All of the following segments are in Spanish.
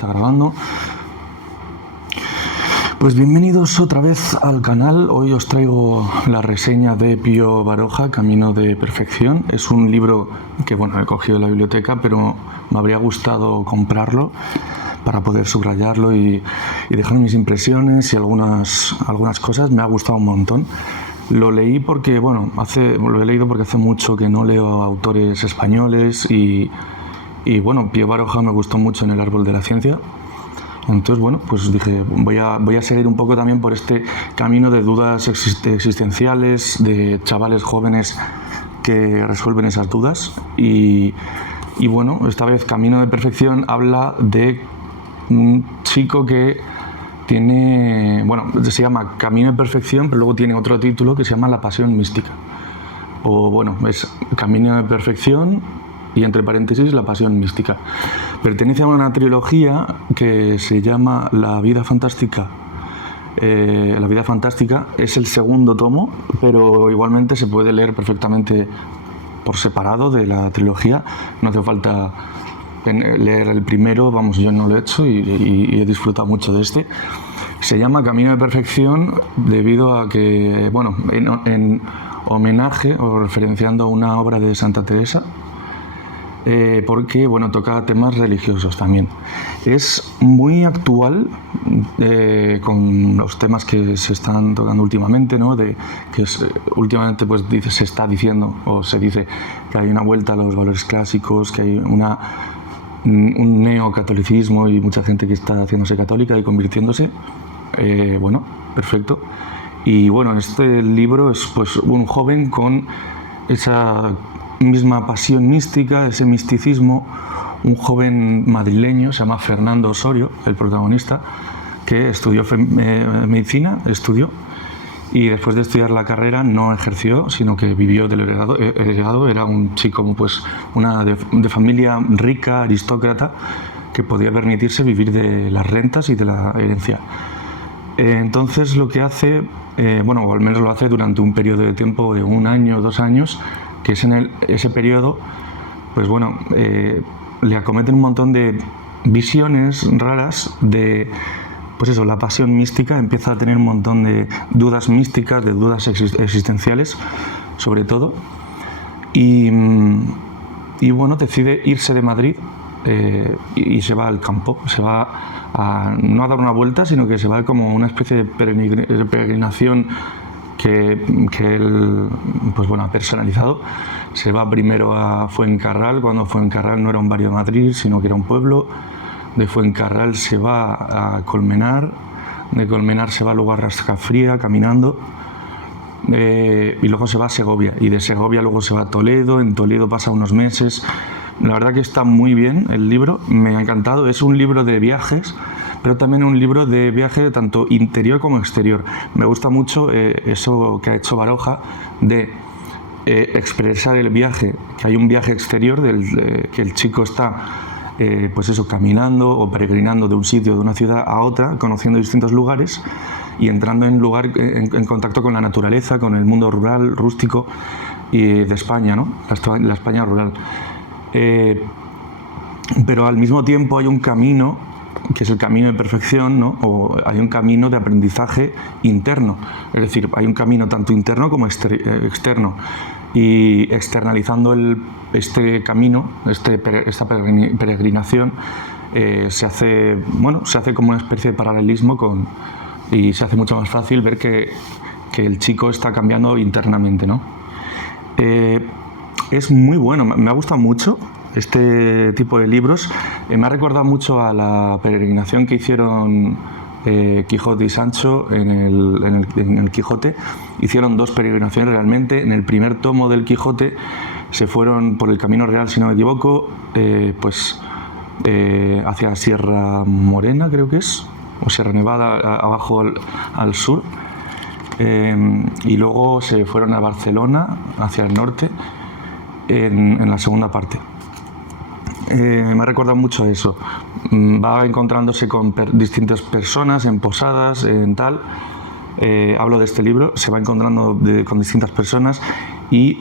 Está grabando. Pues bienvenidos otra vez al canal. Hoy os traigo la reseña de Pío Baroja, Camino de Perfección. Es un libro que, bueno, he cogido de la biblioteca, pero me habría gustado comprarlo para poder subrayarlo y dejar mis impresiones y algunas cosas. Me ha gustado un montón. Lo leí porque, bueno, lo he leído porque hace mucho que no leo autores españoles y bueno, Pío Baroja me gustó mucho en El árbol de la ciencia. Entonces, bueno, pues dije, voy a seguir un poco también por este camino de dudas existenciales, de chavales jóvenes que resuelven esas dudas. Y bueno, esta vez Camino de Perfección habla de un chico que tiene, bueno, se llama Camino de Perfección, pero luego tiene otro título que se llama La Pasión Mística. O bueno, es Camino de Perfección y entre paréntesis La Pasión Mística. Pertenece a una trilogía que se llama La Vida Fantástica. La Vida Fantástica es el segundo tomo, pero igualmente se puede leer perfectamente por separado de la trilogía. No hace falta leer el primero, vamos, yo no lo he hecho y he disfrutado mucho de este. Se llama Camino de Perfección debido a que, bueno, en homenaje o referenciando a una obra de Santa Teresa, porque, bueno, toca temas religiosos también. Es muy actual con los temas que se están tocando últimamente, ¿no? Últimamente pues se está diciendo o se dice que hay una vuelta a los valores clásicos, que hay un neocatolicismo y mucha gente que está haciéndose católica y convirtiéndose. Bueno, perfecto. Y bueno, este libro es pues un joven con esa misma pasión mística, ese misticismo, un joven madrileño, se llama Fernando Osorio, el protagonista, que estudió medicina, y después de estudiar la carrera no ejerció, sino que vivió del heredado. Era un chico pues de familia rica, aristócrata, que podía permitirse vivir de las rentas y de la herencia. Entonces lo que hace, bueno, o al menos lo hace durante un periodo de tiempo de 1 año o 2 años, que es en ese periodo, pues bueno, le acometen un montón de visiones raras de, pues eso, la pasión mística. Empieza a tener un montón de dudas místicas, de dudas existenciales, sobre todo. Y bueno, decide irse de Madrid y se va al campo, se va no a dar una vuelta, sino que se va como una especie de peregrinación que él, pues bueno, ha personalizado. Se va primero a Fuencarral, cuando Fuencarral no era un barrio de Madrid, sino que era un pueblo. De Fuencarral se va a Colmenar, de Colmenar se va luego a Rascafría caminando, y luego se va a Segovia, y de Segovia luego se va a Toledo. En Toledo pasa unos meses. La verdad que está muy bien el libro, me ha encantado. Es un libro de viajes, pero también un libro de viaje tanto interior como exterior. Me gusta mucho eso que ha hecho Baroja de expresar el viaje, que hay un viaje exterior que el chico está pues eso, caminando o peregrinando de un sitio, de una ciudad a otra, conociendo distintos lugares y entrando en contacto con la naturaleza, con el mundo rural, rústico y de España, ¿no? La España rural. Pero al mismo tiempo hay un camino que es el camino de perfección, ¿no? O hay un camino de aprendizaje interno, es decir, hay un camino tanto interno como externo, y externalizando este camino, esta peregrinación, se hace como una especie de paralelismo y se hace mucho más fácil ver que el chico está cambiando internamente, ¿no? Es muy bueno, me ha gustado mucho este tipo de libros. Me ha recordado mucho a la peregrinación que hicieron Quijote y Sancho en el Quijote. Hicieron 2 peregrinaciones realmente. En el primer tomo del Quijote se fueron por el Camino Real, si no me equivoco, hacia Sierra Morena, creo que es, o Sierra Nevada, abajo al sur, y luego se fueron a Barcelona, hacia el norte, en la segunda parte. Me ha recordado mucho eso. Va encontrándose con distintas personas en posadas, en tal. Hablo de este libro, se va encontrando con distintas personas y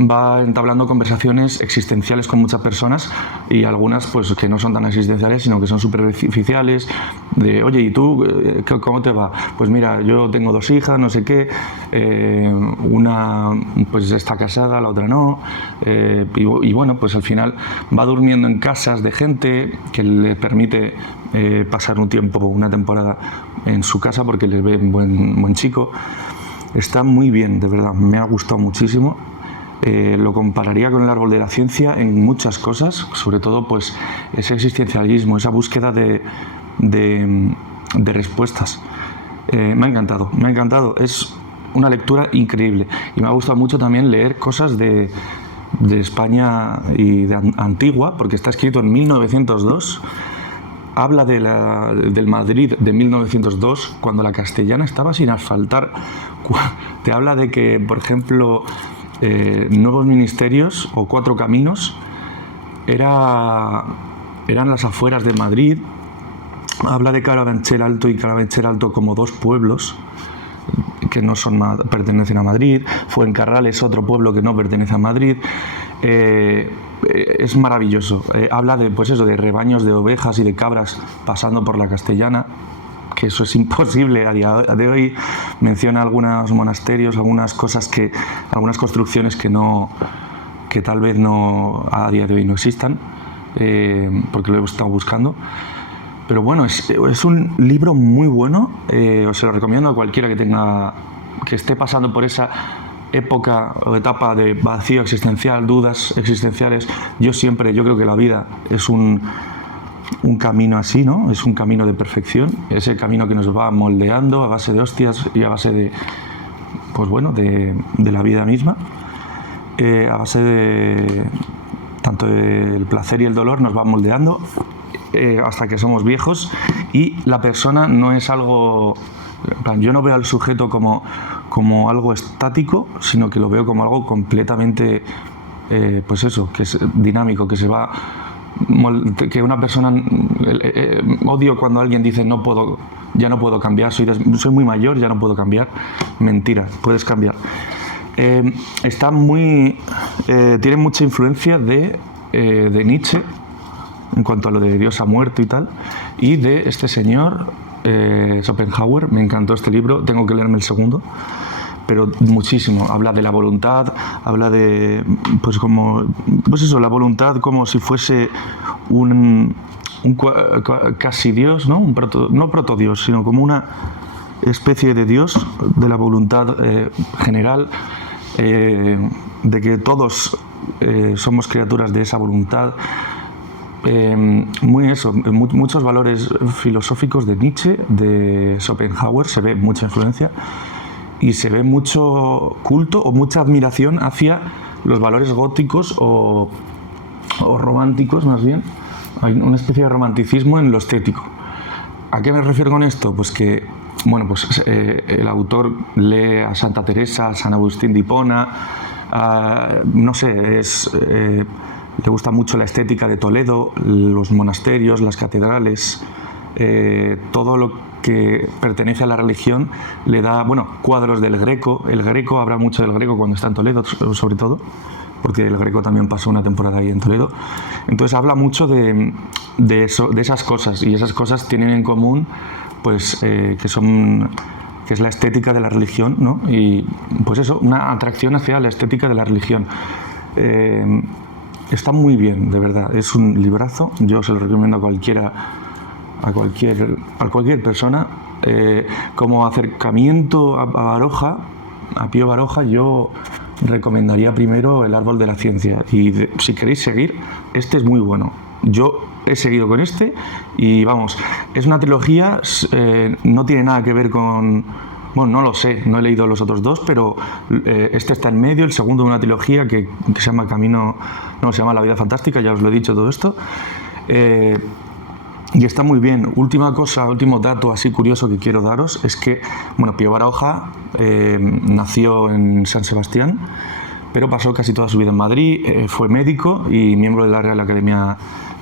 va entablando conversaciones existenciales con muchas personas, y algunas pues que no son tan existenciales, sino que son superficiales, de oye, ¿y tú cómo te va? Pues mira, yo tengo 2 hijas, no sé qué, una pues está casada, la otra no, y bueno, pues al final va durmiendo en casas de gente que le permite pasar un tiempo, una temporada en su casa, porque les ve buen chico. Está muy bien, de verdad, me ha gustado muchísimo. Lo compararía con El árbol de la ciencia en muchas cosas, sobre todo pues ese existencialismo, esa búsqueda de respuestas. Me ha encantado, es una lectura increíble, y me ha gustado mucho también leer cosas de España y de antigua, porque está escrito en 1902. Habla del Madrid de 1902, cuando la castellana estaba sin asfaltar. Te habla de que, por ejemplo, Nuevos Ministerios o Cuatro Caminos eran las afueras de Madrid. Habla de Carabanchel Alto y Carabanchel Alto como 2 pueblos que no pertenecen a Madrid. Fuencarral es otro pueblo que no pertenece a Madrid. Es maravilloso. Habla de, pues eso, de rebaños de ovejas y de cabras pasando por la castellana, que eso es imposible a día de hoy. Menciona algunos monasterios, algunas construcciones que tal vez no a día de hoy no existan, porque lo he estado buscando. Pero bueno, es un libro muy bueno. Os se lo recomiendo a cualquiera que esté pasando por esa época o etapa de vacío existencial, dudas existenciales. Yo creo que la vida es un camino así, ¿no? Es un camino de perfección, ese camino que nos va moldeando a base de hostias y a base de, pues bueno, de la vida misma, a base de tanto del placer y el dolor, nos va moldeando hasta que somos viejos, y la persona no es algo, en plan, yo no veo al sujeto como algo estático, sino que lo veo como algo completamente, pues eso, que es dinámico, que se va, que una persona, odio cuando alguien dice ya no puedo cambiar, soy muy mayor, ya no puedo cambiar. Mentira, puedes cambiar. Tiene mucha influencia de Nietzsche en cuanto a lo de Dios ha muerto y tal, y de este señor Schopenhauer. Me encantó este libro, tengo que leerme el segundo, pero muchísimo. Habla de la voluntad, habla de la voluntad como si fuese un casi Dios, ¿no? No protodios, sino como una especie de Dios, de la voluntad general, de que todos somos criaturas de esa voluntad. Muchos valores filosóficos de Nietzsche, de Schopenhauer, se ve mucha influencia, y se ve mucho culto o mucha admiración hacia los valores góticos o románticos, más bien. Hay una especie de romanticismo en lo estético. ¿A qué me refiero con esto? Pues que, bueno, pues el autor lee a Santa Teresa, a San Agustín de Hipona, no sé, le gusta mucho la estética de Toledo, los monasterios, las catedrales, todo lo que pertenece a la religión. Le da, cuadros del Greco. El Greco, habla mucho del Greco cuando está en Toledo, sobre todo, porque el Greco también pasó una temporada ahí en Toledo. Entonces habla mucho de esas cosas, y esas cosas tienen en común, pues, que es la estética de la religión, ¿no? Y pues eso, una atracción hacia la estética de la religión. Está muy bien, de verdad, es un librazo. Yo se lo recomiendo a cualquier persona. Como acercamiento a Pío Baroja, yo recomendaría primero El árbol de la ciencia, y si queréis seguir, este es muy bueno. Yo he seguido con este, y vamos, es una trilogía, no tiene nada que ver con... Bueno, no lo sé, no he leído los otros 2, pero este está en medio, el segundo de una trilogía que se llama se llama La vida fantástica, ya os lo he dicho todo esto. Y está muy bien. Último dato así curioso que quiero daros es que, Pío Baroja nació en San Sebastián, pero pasó casi toda su vida en Madrid. Fue médico y miembro de la Real Academia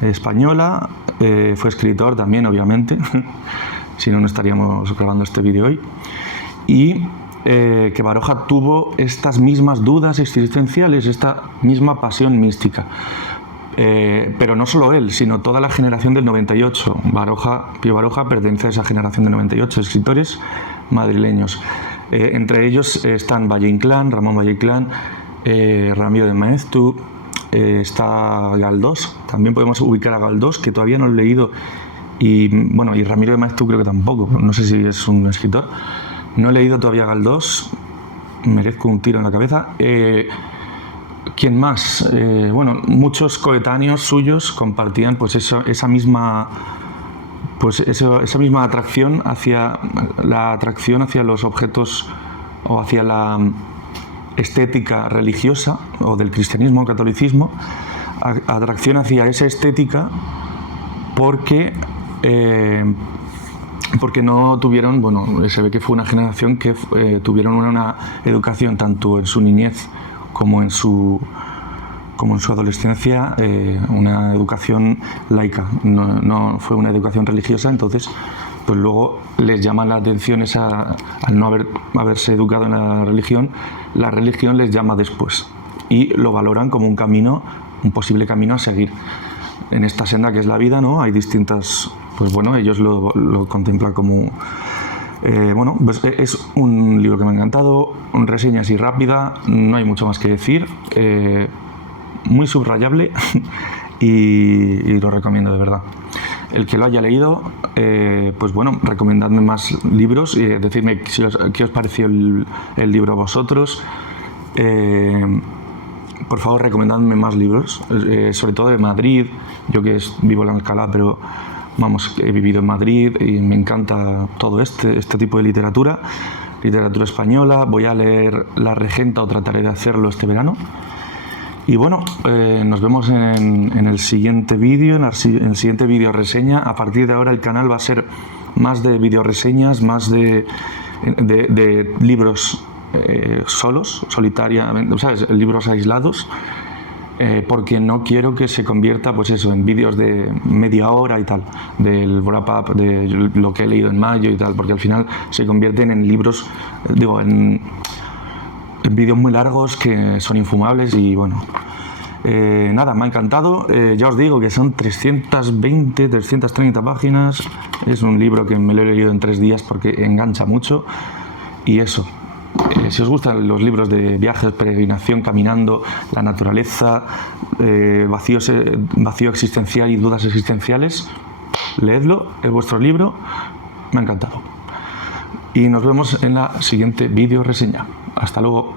Española. Fue escritor también, obviamente. Si no, no estaríamos grabando este vídeo hoy. Y que Baroja tuvo estas mismas dudas existenciales, esta misma pasión mística. Pero no solo él, sino toda la generación del 98. Pío Baroja pertenece a esa generación del 98, escritores madrileños. Entre ellos están Valle-Inclán, Ramón Valle-Inclán, Ramiro de Maeztu, está Galdós. También podemos ubicar a Galdós, que todavía no he leído, y Ramiro de Maeztu creo que tampoco, no sé si es un escritor. No he leído todavía a Galdós, merezco un tiro en la cabeza. ¿Quién más? Muchos coetáneos suyos compartían pues esa misma atracción hacia los objetos o hacia la estética religiosa o del cristianismo o catolicismo, atracción hacia esa estética porque no tuvieron, se ve que fue una generación que tuvieron una educación tanto en su niñez como en su adolescencia, una educación laica, no fue una educación religiosa. Entonces pues luego les llama la atención al no haberse educado en la religión les llama después y lo valoran como un posible camino a seguir en esta senda que es la vida, ¿no? Hay distintas, ellos lo contemplan como es un libro que me ha encantado, reseña así rápida, no hay mucho más que decir, muy subrayable y lo recomiendo de verdad. El que lo haya leído, recomendadme más libros y decidme qué os pareció el libro a vosotros. Por favor, recomendadme más libros, sobre todo de Madrid. Yo que vivo en Alcalá, pero he vivido en Madrid y me encanta todo este tipo de literatura española. Voy a leer La Regenta o trataré de hacerlo este verano. Y nos vemos en el siguiente vídeo, en el siguiente vídeo reseña. A partir de ahora el canal va a ser más de vídeo reseñas, más de libros solitariamente, ¿sabes? Libros aislados, porque no quiero que se convierta en vídeos de media hora y tal, del wrap-up, de lo que he leído en mayo y tal, porque al final se convierten en libros, en vídeos muy largos que son infumables y nada, me ha encantado. Ya os digo que son 330 páginas. Es un libro que me lo he leído en 3 días porque engancha mucho. Y eso, si os gustan los libros de viajes, peregrinación, caminando, la naturaleza, vacío existencial y dudas existenciales, leedlo, es vuestro libro, me ha encantado. Y nos vemos en la siguiente vídeo reseña. Hasta luego.